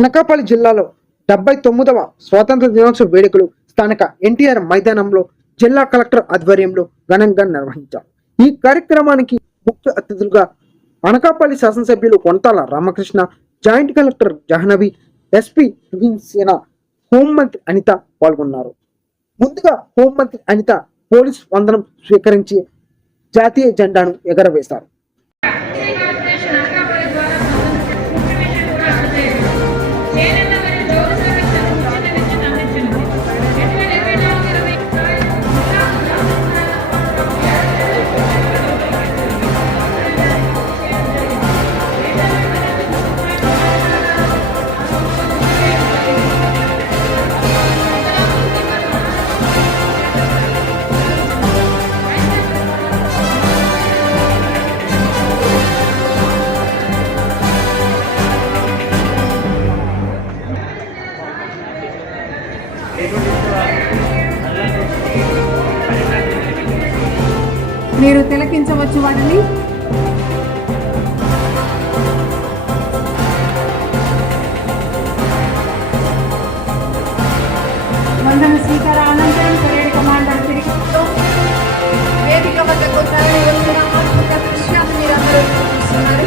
అనకాపల్లి జిల్లాలో 79వ స్వాతంత్ర దినోత్సవ వేడుకలు స్థానిక ఎన్టీఆర్ మైదానంలో జిల్లా కలెక్టర్ ఆధ్వర్యంలో ఘనంగా నిర్వహించారు. ఈ కార్యక్రమానికి ముఖ్య అతిథులుగా అనకాపల్లి శాసనసభ్యులు Kontala Ramakrishna, joint collector Jahnavi, SP సేన, హోంమంత్రి అనిత పాల్గొన్నారు. ముందుగా హోంమంత్రి అనిత పోలీస్ వందనం స్వీకరించి జాతీయ జెండాను ఎగరవేశారు. మీరు తిలకించవచ్చు వాటిని. వందన స్వీకార అనంతరం పరేడ్ కమాండర్ తిరిగి వేదిక వద్దకు తరలి వచ్చిన అద్భుత దృశ్యాన్ని మీరందరూ చూస్తున్నారు.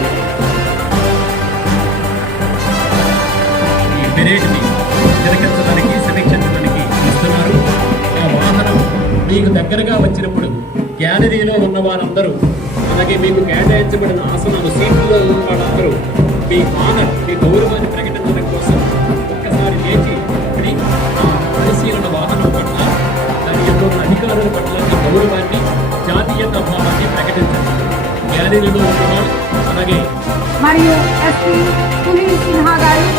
ఈ పరేడ్ని తిలకించడానికి, సమీక్షించడానికి వస్తున్నారు. ఆ వాహనం మీకు దగ్గరగా వచ్చినప్పుడు గ్యాలరీలో ఉన్న వారందరూ, అలాగే మీకు కేటాయించబడిన ఆసనాలు, సీట్లలో ఉన్న వాళ్ళందరూ మీ ఆనర్, మీ గౌరవాన్ని ప్రకటించడం కోసం ఒక్కసారి లేచి పరిశీలన వాహనం పట్ల, దాని యొక్క అధికారుల పట్ల మీ గౌరవాన్ని, జాతీయత భావాన్ని ప్రకటించండి. గ్యాలరీలో ఉన్నవాళ్ళు అలాగే మరియు ఎస్పీ సునీల్ సిన్హా గారు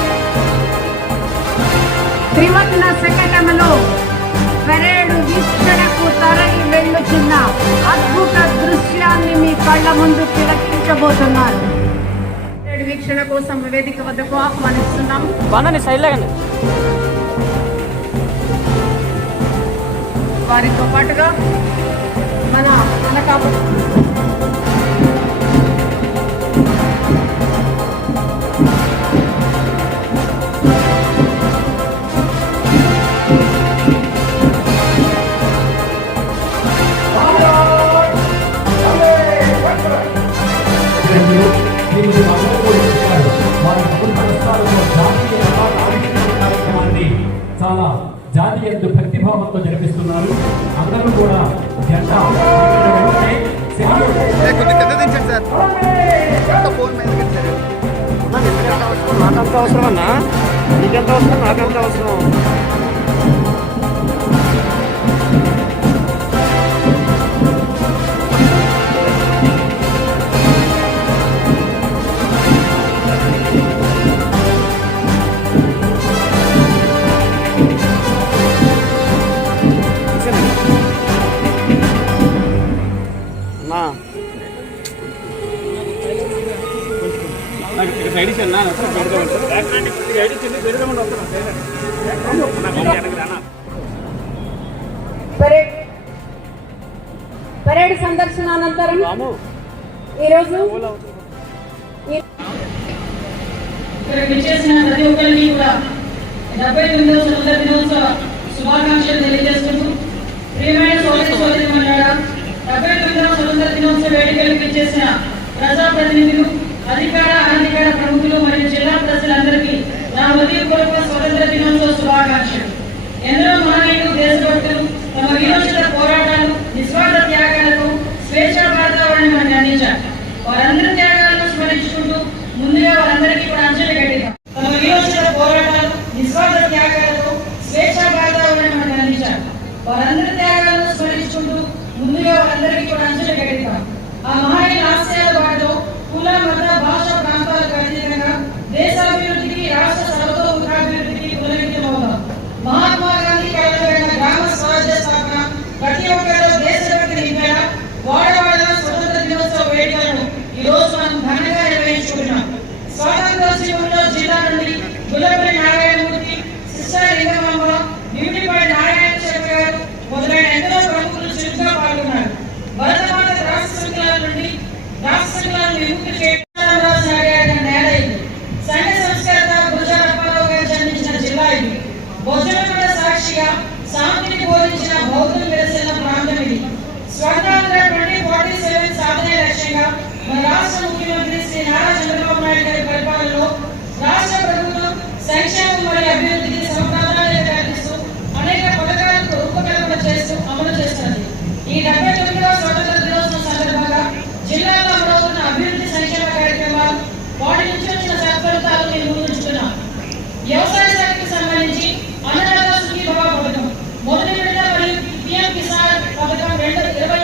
త్రివర్ణ శకటంలో పరేడు వీక్షణకు తరలి వెళ్ళుచున్న అద్భుత దృశ్యాన్ని మీ కళ్ళ ముందు తిలకించబోతున్నారు. పరేడు వీక్షణ కోసం వేదిక వద్దకు ఆహ్వానిస్తున్నాం. వారితో పాటుగా మన అనకాపల్లి చాలా జాతీయ భక్తిభావంతో జరిపిస్తున్నారు. అందరూ కూడా జెండా నాకంత అవసరం అన్నా, నీకెంత అవసరం, నాకెంత అవసరం. పరేడ్ సందర్శన అనంతరం ఈరోజు చేసిన ప్రతి ఒక్కరికి కూడా 79వ స్వతంత్ర దినోత్సవ శుభాకాంక్షలు తెలియజేసుకుంటూ, ప్రియమైన సోదరీమణులారా, 79వ స్వతంత్ర దినోత్సవ వేడుకలకు చేసిన ప్రజాప్రతినిధులు, అధికార అనధికార ప్రముఖులు మరియు జిల్లా ప్రజలందరికీ నా హృదయపూర్వక స్వతంత్ర దినోత్సవ శుభాకాంక్షలు. ఎందరో మహనీయులు, దేశభక్తులు తమ విరోచిత పోరాటాలు, నిస్వార్థ త్యాగాలకు స్వేచ్ఛా వాతావరణం మనకు అందించారు. వారందరి త్యాగాలను స్మరించుకుంటూ ముందుగా వారందరికీ కూడా అంజలి ఘటిద్దాం. తమ విరోచిత పోరాటాలు, నిస్వార్థ త్యాగాలకు స్వేచ్ఛా వాతావరణం మనకు అందించారు. వారందరి త్యాగాలను స్మరించుకుంటూ ముందుగా వారందరికీ కూడా అంజలి ఘటిద్దాం. ఆ మహనీయుల ఆశయాల బాటలో కుల, మత, భాష, ప్రాంతాలకు అతీతంగా దేశాల